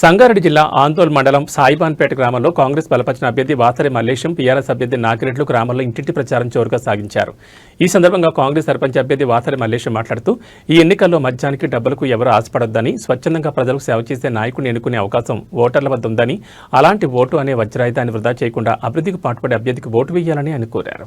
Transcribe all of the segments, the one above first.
సంగారెడ్డి జిల్లా ఆందోళ్ మండలం సాయిబాన్పేట గ్రామంలో కాంగ్రెస్ బలపరిచిన అభ్యర్థి వాసరి మల్లేశం పీఆర్ఎస్ అభ్యర్థి నాగిరెడ్లు గ్రామంలో ఇంటింటి ప్రచారం జోరుగా సాగించారు. ఈ సందర్భంగా కాంగ్రెస్ సర్పంచ్ అభ్యర్థి వాసరి మల్లేశం మాట్లాడుతూ ఈ ఎన్నికల్లో మద్యానికి డబ్బులకు ఎవరు ఆశపడొద్దని స్వచ్ఛందంగా ప్రజలకు సేవ చేసే నాయకుడిని ఎన్నుకునే అవకాశం ఓటర్ల వద్ద ఉందని అలాంటి ఓటు అనే వజ్రాయుధాన్ని వృధా చేయకుండా అభివృద్ధికి పాటుపడే అభ్యర్థికి ఓటు వేయాలని ఆయన కోరారు.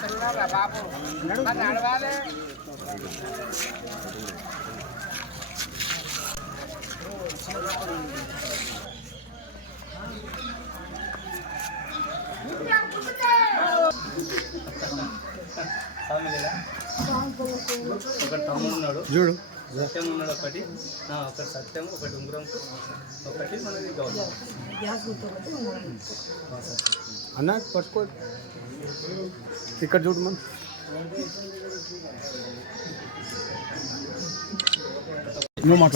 జల్లిపోతే జల్లిపోతే ఆడళ్ళు జల్లిపోతే ఒకటి తమ్ముడు ఉన్నాడు చూడు. సత్యం ఉన్నాడు ఒకటి. ఒకటి సత్యం ఒకటి ఉంగరంకు ఒకటి మనది గౌరవం. అన్న పట్టుకో. ఇక్కడ చూడు మనం.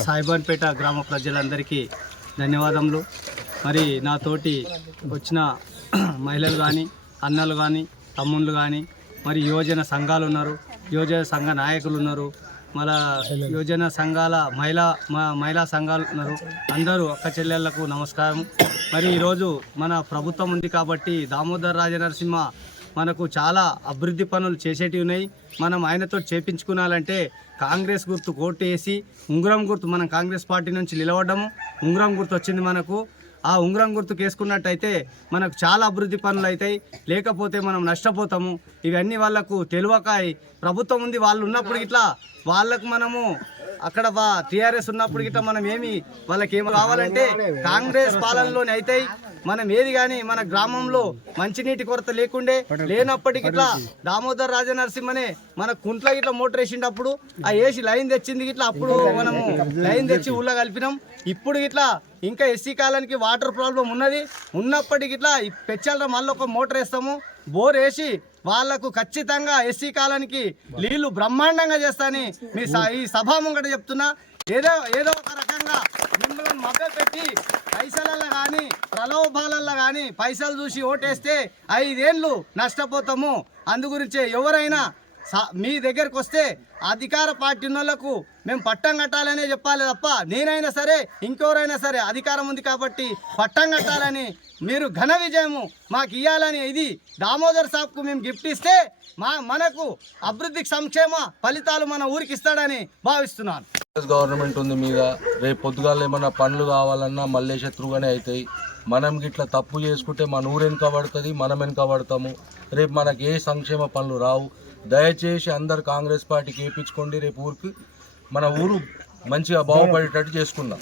సాయిబాన్పేట గ్రామ ప్రజలందరికీ ధన్యవాదములు. మరి నా తోటి వచ్చిన మహిళలు కానీ అన్నలు కానీ తమ్ముళ్ళు కానీ మరి యువజన సంఘాలు ఉన్నారు. యువజన సంఘ నాయకులు ఉన్నారు. మళ్ళా యువజన సంఘాల మహిళా మ- మహిళా సంఘాలు ఉన్నారు. అందరూ అక్క చెల్లెళ్ళకు నమస్కారం. మరి ఈరోజు మన ప్రభుత్వం ఉంది కాబట్టి దామోదర్ రాజనరసింహ మనకు చాలా అభివృద్ధి పనులు చేసేటివి ఉన్నాయి. మనం ఆయనతో చేపించుకున్నాలంటే కాంగ్రెస్ గుర్తు కోటు వేసి ఉంగరం గుర్తు మనం కాంగ్రెస్ పార్టీ నుంచి నిలవడము ఉంగరం గుర్తు వచ్చింది మనకు. ఆ ఉంగరం గుర్తుకు వేసుకున్నట్టయితే మనకు చాలా అభివృద్ధి పనులు అవుతాయి. లేకపోతే మనం నష్టపోతాము. ఇవన్నీ వాళ్ళకు తెలియక ప్రభుత్వం ఉంది. వాళ్ళు ఉన్నప్పుడు ఇట్లా వాళ్ళకు మనము అక్కడ టీఆర్ఎస్ ఉన్నప్పుడు గిట్ట మనం ఏమి వాళ్ళకి ఏమి కావాలంటే కాంగ్రెస్ పాలనలోనే అవుతాయి మనం ఏది కానీ మన గ్రామంలో మంచినీటి కొరత లేకుండే లేనప్పటికి ఇట్లా దామోదర్ రాజనరసింహనే మన కుంట్ల గిట్ల మోటార్ వేసిండప్పుడు ఆ వేసి లైన్ తెచ్చింది గిట్లా అప్పుడు మనము లైన్ తెచ్చి ఊళ్ళో కలిపినాం. ఇప్పుడు గిట్లా ఇంకా ఎస్సీ కాలానికి వాటర్ ప్రాబ్లం ఉన్నది. ఉన్నప్పటికి ఇట్లా పెచ్చాల మళ్ళీ ఒక మోటార్ వేస్తాము. బోర్ వేసి వాళ్ళకు ఖచ్చితంగా ఎస్సీ కాలానికి నీళ్ళు బ్రహ్మాండంగా చేస్తాని మీ స- ఈ సభా ముంగట చెప్తున్నా. ఏదో ఏదో ఒక రకంగా మిమ్మల్ని మభ్య పెట్టి పైసలల్లో కానీ ప్రలోభాలల్లో కానీ పైసలు చూసి ఓటేస్తే ఐదేళ్ళు నష్టపోతాము. అందు గురించే ఎవరైనా మీ దగ్గరకు వస్తే అధికార పార్టీ వాళ్ళకు మేము పట్టం కట్టాలనే చెప్పాలి తప్ప నేనైనా సరే ఇంకెవరైనా సరే అధికారం ఉంది కాబట్టి పట్టం కట్టాలని మీరు ఘన విజయము మాకు ఇవ్వాలని ఇది దామోదర్ సాబ్కు మేము గిఫ్ట్ ఇస్తే మా మనకు అభివృద్ధికి సంక్షేమ ఫలితాలు మన ఊరికి ఇస్తాడని భావిస్తున్నాను. గవర్నమెంట్ ఉంది మీద రేపు పొద్దుగాల ఏమన్నా పనులు కావాలన్నా మళ్ళీ శత్రువుగానే అవుతాయి. మనం గిట్లా తప్పు చేసుకుంటే మన ఊరు వెనుక పడుతుంది మనం వెనుక పడతాము. రేపు మనకి ఏ సంక్షేమ పనులు రావు దయచేసి అందరు కాంగ్రెస్ పార్టీకి వేయించుకోండి రేపు ఊరికి. మన ఊరు మంచిగా బాగుపడేటట్టు చేసుకుందాం.